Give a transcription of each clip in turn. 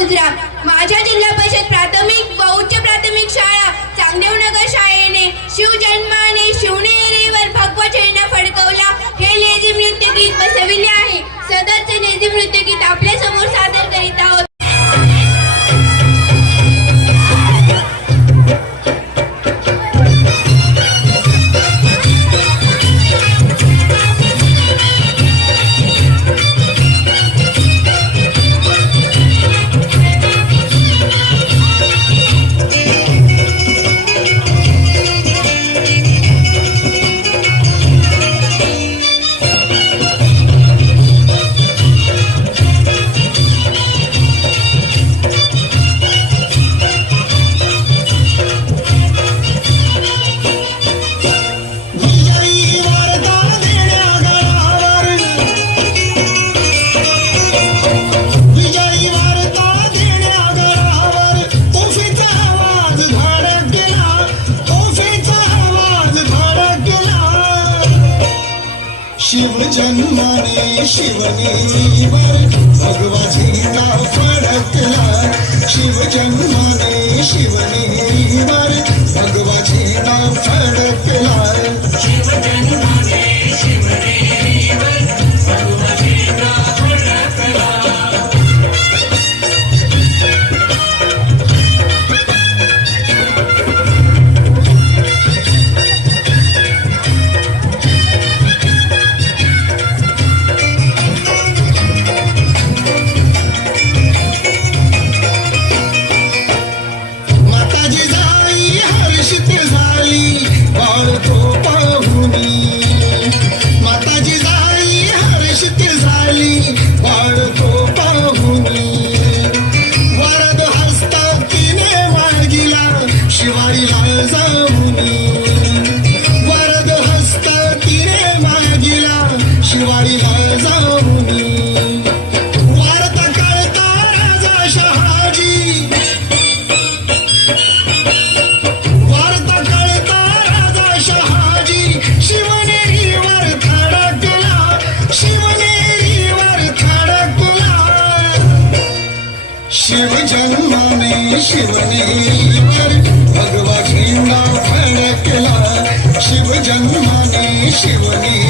मुजरा माझ्या जिल्हा परिषद प्राथमिक व उच्च प्राथमिक शाळा चांगदेव नगर शाळेने शिवजन्माने शिवनेरीवर भगवा झेंडा फडकवला. हे लेझिम नृत्य गीत बसविले आहे. शिवनेवर भगवाचे नाव फडकला शिवजन्माने शिवनेवर भगवा जन्मने शिवने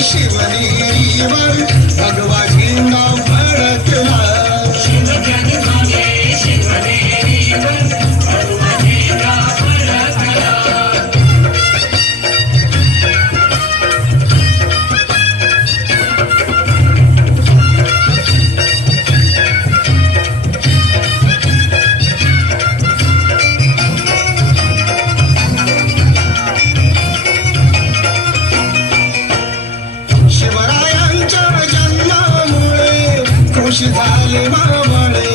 ശിവനീവർ ഭഗവാൻ खुश झाले मावळे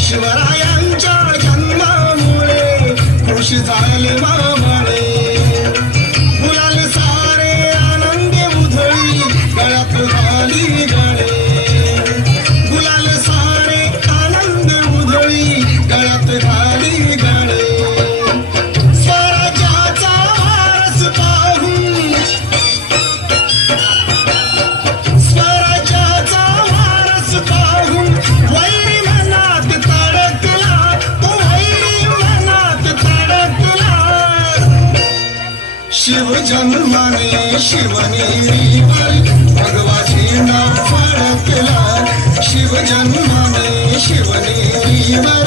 शिवरायांच्या जन्मामुळे खुश झाले मावळे Shiva शिवने Shiva नाम फल पिला शिव जन्मने शिवने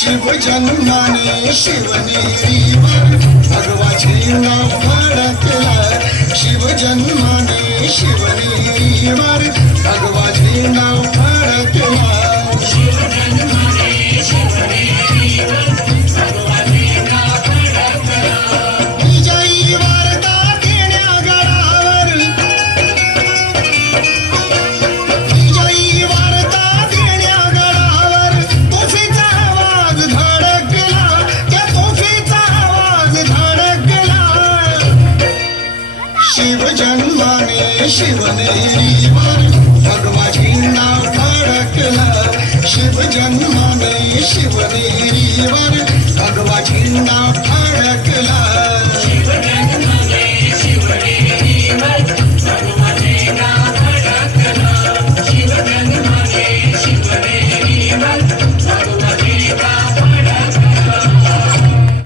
शिव जन्माने शिवनेरी भगवाचे नाव फडकला शिव जन्माने शिवनेरी भगवाचे नाव फडकला ಶಿವನೇ